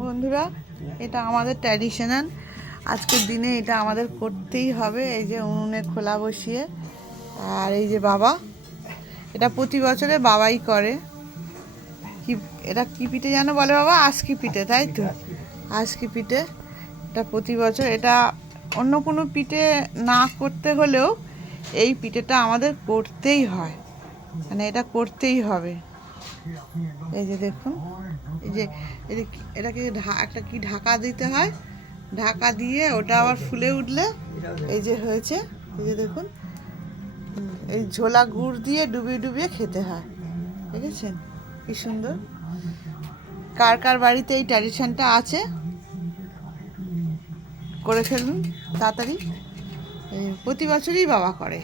বন্ধুরা, এটা আমাদের ট্র্যাডিশনাল। আজকের দিনে এটা আমাদের করতেই হবে। এই যে উনুনে খোলা বসিয়ে, আর এই যে বাবা, এটা প্রতি বছরে বাবাই করে। কি এটা কি পিঠে জানো বলে বাবা? আজকি পিঠে, তাই তো? আজকি পিঠে এটা প্রতি বছর। এটা অন্য কোনো পিঠে না করতে হলেও এই পিঠেটা আমাদের করতেই হয়, মানে এটা করতেই হবে। এই যে দেখুন, এই যে এটাকে একটা কি ঢাকা দিতে হয়, ঢাকা দিয়ে ওটা আবার ফুলে উঠলে এই যে হয়েছে। এই যে দেখুন, এই ঝোলা গুড় দিয়ে ডুবিয়ে ডুবিয়ে খেতে হয়। দেখেছেন কি সুন্দর? কার কার বাড়িতে এই ট্র্যাডিশনটা আছে করে ফেলুন তাড়াতাড়ি। প্রতি বছরই বাবা করে।